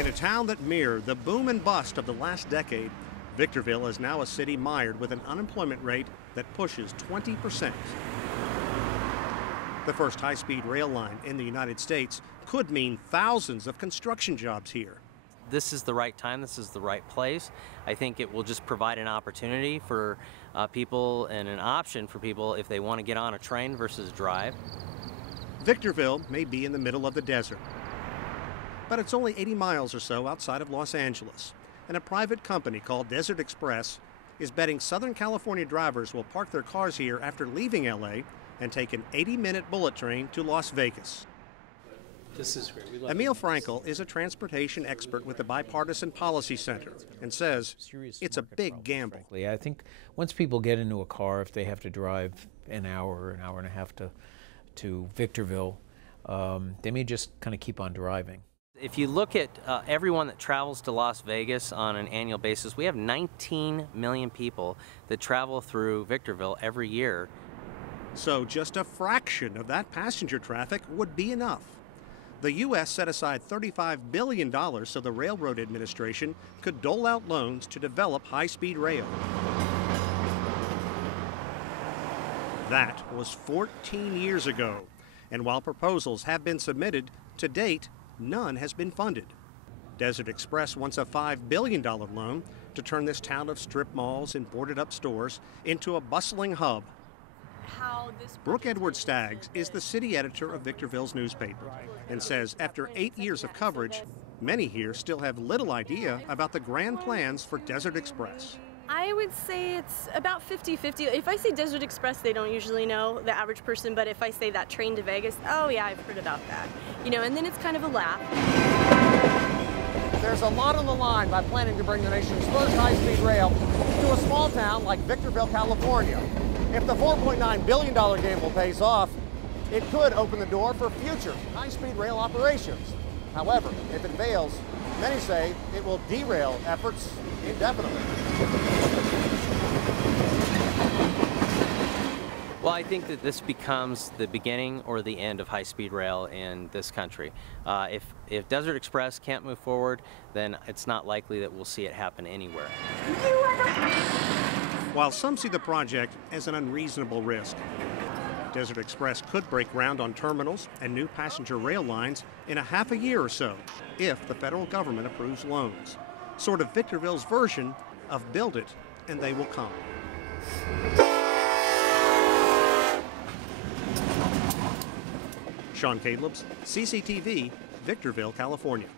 In a town that mirrored the boom and bust of the last decade, Victorville is now a city mired with an unemployment rate that pushes 20%. The first high-speed rail line in the United States could mean thousands of construction jobs here. This is the right time, this is the right place. I think it will just provide an opportunity for people and an option for people if they want to get on a train versus drive. Victorville may be in the middle of the desert, but it's only 80 miles or so outside of Los Angeles, and a private company called Desert Express is betting Southern California drivers will park their cars here after leaving LA and take an 80-minute bullet train to Las Vegas. This is great. Emil Frankel is a transportation expert with the Bipartisan Policy Center and says it's a big gamble. Frankly, I think once people get into a car, if they have to drive an hour and a half to Victorville, they may just kind of keep on driving. If you look at everyone that travels to Las Vegas on an annual basis, we have 19 million people that travel through Victorville every year. So just a fraction of that passenger traffic would be enough. The U.S. set aside $35 billion so the Railroad Administration could dole out loans to develop high-speed rail. That was 14 years ago, and while proposals have been submitted, to date, none has been funded. Desert Express wants a $5 billion loan to turn this town of strip malls and boarded-up stores into a bustling hub. Brooke Edwards-Staggs is the city editor of Victorville's newspaper and says after 8 years of coverage, many here still have little idea about the grand plans for Desert Express. I would say it's about 50-50. If I say Desert Express, they don't usually know, the average person, but if I say that train to Vegas, oh yeah, I've heard about that. You know, and then it's kind of a laugh. There's a lot on the line by planning to bring the nation's first high-speed rail to a small town like Victorville, California. If the $4.9 billion gamble pays off, it could open the door for future high-speed rail operations. However, if it fails, many say it will derail efforts indefinitely. Well, I think that this becomes the beginning or the end of high-speed rail in this country. If Desert Express can't move forward, then it's not likely that we'll see it happen anywhere. While some see the project as an unreasonable risk, Desert Express could break ground on terminals and new passenger rail lines in a half a year or so, if the federal government approves loans. Sort of Victorville's version of build it and they will come. Sean Calebs, CCTV, Victorville, California.